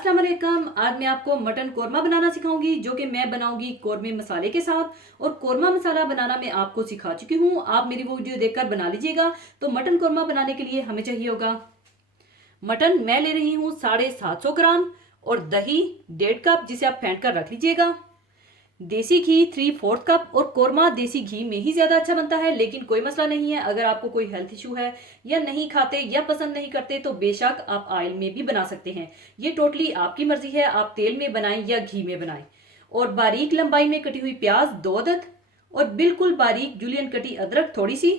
अस्सलाम वालेकुम। आज मैं आपको मटन कोरमा बनाना सिखाऊंगी जो कि मैं बनाऊंगी कोरमे मसाले के साथ। और कोरमा मसाला बनाना मैं आपको सिखा चुकी हूँ, आप मेरी वो वीडियो देखकर बना लीजिएगा। तो मटन कोरमा बनाने के लिए हमें चाहिए होगा मटन, मैं ले रही हूँ 750 ग्राम, और दही 1.5 कप जिसे आप फेंट कर रख लीजिएगा। देसी घी 3/4 कप, और कोरमा देसी घी में ही ज़्यादा अच्छा बनता है, लेकिन कोई मसला नहीं है। अगर आपको कोई हेल्थ इशू है या नहीं खाते या पसंद नहीं करते तो बेशक आप ऑयल में भी बना सकते हैं। ये टोटली आपकी मर्जी है, आप तेल में बनाएं या घी में बनाएं। और बारीक लंबाई में कटी हुई प्याज 2 अदद, और बिल्कुल बारीक जूलियन कटी अदरक थोड़ी सी।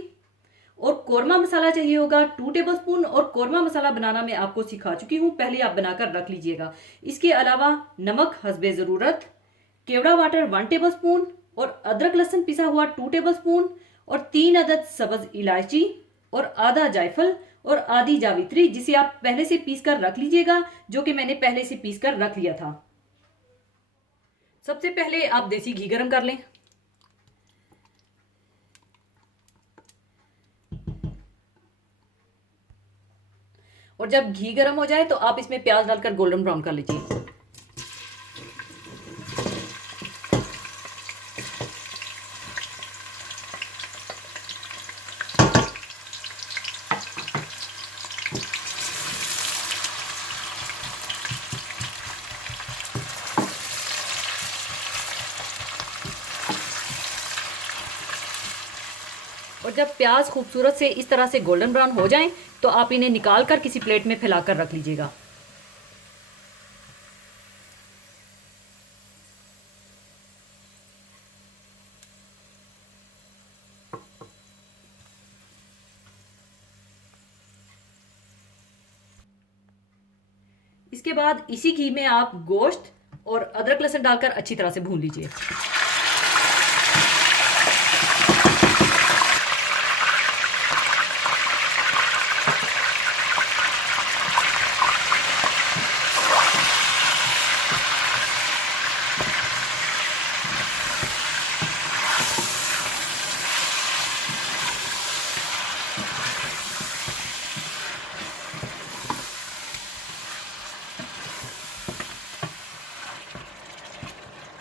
और कोरमा मसाला चाहिए होगा 2 टेबलस्पून। और कोरमा मसाला बनाना मैं आपको सिखा चुकी हूँ, पहले आप बनाकर रख लीजिएगा। इसके अलावा नमक हस्बे ज़रूरत, केवड़ा वाटर 1 टेबलस्पून, और अदरक लहसुन पिसा हुआ 2 टेबलस्पून, और 3 अदद सब्ज इलायची, और आधा जायफल, और आधी जावित्री जिसे आप पहले से पीस कर रख लीजिएगा, जो कि मैंने पहले से पीस कर रख लिया था। सबसे पहले आप देसी घी गरम कर लें। और जब घी गरम हो जाए तो आप इसमें प्याज डालकर गोल्डन ब्राउन कर लीजिए। और जब प्याज खूबसूरत से इस तरह से गोल्डन ब्राउन हो जाएं तो आप इन्हें निकाल कर किसी प्लेट में फैलाकर रख लीजिएगा। इसके बाद इसी घी में आप गोश्त और अदरक लहसुन डालकर अच्छी तरह से भून लीजिए।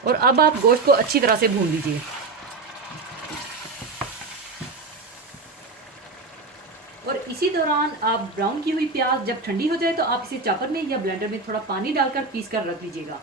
और अब आप गोश्त को अच्छी तरह से भून लीजिए। और इसी दौरान आप ब्राउन की हुई प्याज जब ठंडी हो जाए तो आप इसे चॉपर में या ब्लेंडर में थोड़ा पानी डालकर पीस कर रख लीजिएगा।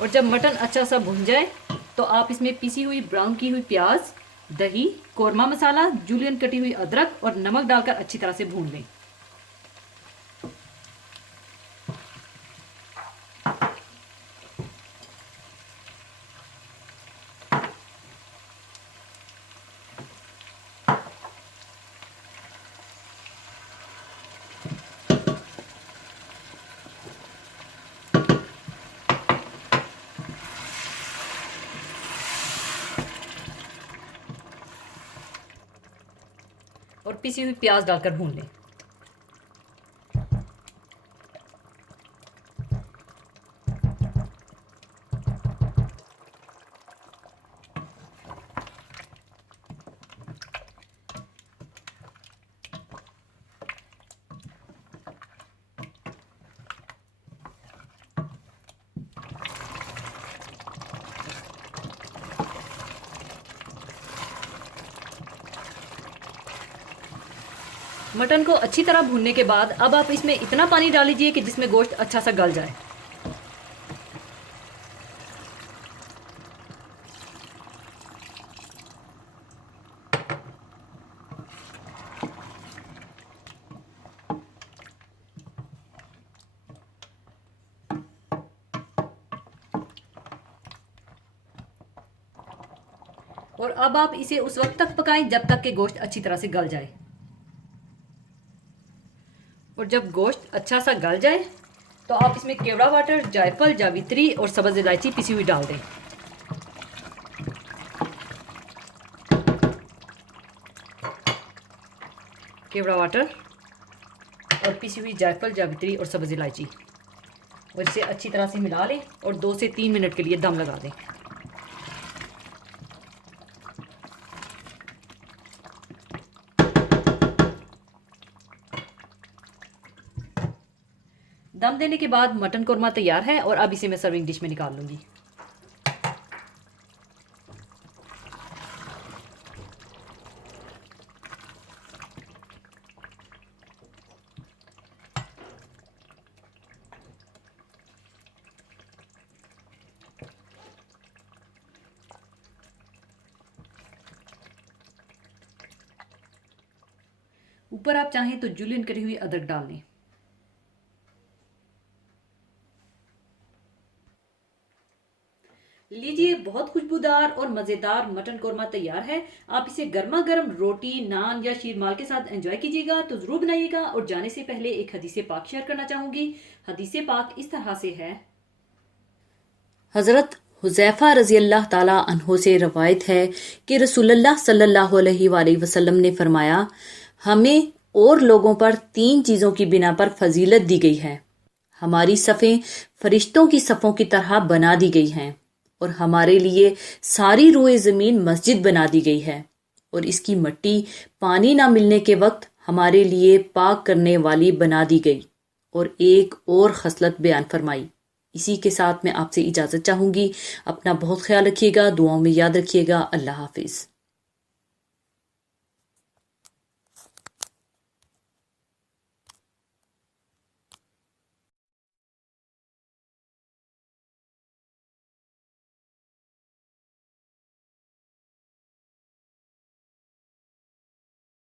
और जब मटन अच्छा सा भुन जाए तो आप इसमें पिसी हुई ब्राउन की हुई प्याज, दही, कोरमा मसाला, जूलियन कटी हुई अदरक और नमक डालकर अच्छी तरह से भून लें। और पिसी हुई प्याज डालकर भून लें। मटन को अच्छी तरह भूनने के बाद अब आप इसमें इतना पानी डाल लीजिए कि जिसमें गोश्त अच्छा सा गल जाए। और अब आप इसे उस वक्त तक पकाएं जब तक कि गोश्त अच्छी तरह से गल जाए। और जब गोश्त अच्छा सा गल जाए तो आप इसमें केवड़ा वाटर, जायफल, जावित्री और सब्ज़ इलायची पिसी हुई डाल दें। केवड़ा वाटर और पिसी हुई जायफल, जावित्री और सब्ज़ इलायची, और इसे अच्छी तरह से मिला लें और 2 से 3 मिनट के लिए दम लगा दें। दम देने के बाद मटन कोरमा तैयार है और अब इसे मैं सर्विंग डिश में निकाल लूँगी। ऊपर आप चाहें तो जूलियन कटी हुई अदरक डाल लें। लीजिए, बहुत खुशबूदार और मज़ेदार मटन कोरमा तैयार है। आप इसे गर्मा गर्म रोटी, नान या शीरमाल के साथ एंजॉय कीजिएगा। तो ज़रूर बनाइएगा। और जाने से पहले एक हदीस पाक शेयर करना चाहूँगी। हदीस पाक इस तरह से है। हज़रत हुज़ैफ़ा रज़ी अल्लाह ताला अन्हो से रवायत है कि रसूलुल्लाह सल्लल्लाहु अलैहि वसल्लम ने फरमाया, हमें और लोगों पर 3 चीज़ों की बिना पर फजीलत दी गई है। हमारी सफ़ें फरिश्तों की सफ़ों की तरह बना दी गई हैं और हमारे लिए सारी रोए ज़मीन मस्जिद बना दी गई है और इसकी मिट्टी पानी ना मिलने के वक्त हमारे लिए पाक करने वाली बना दी गई। और एक और खसलत बयान फरमाई। इसी के साथ मैं आपसे इजाज़त चाहूँगी। अपना बहुत ख्याल रखिएगा, दुआओं में याद रखिएगा। अल्लाह हाफिज़।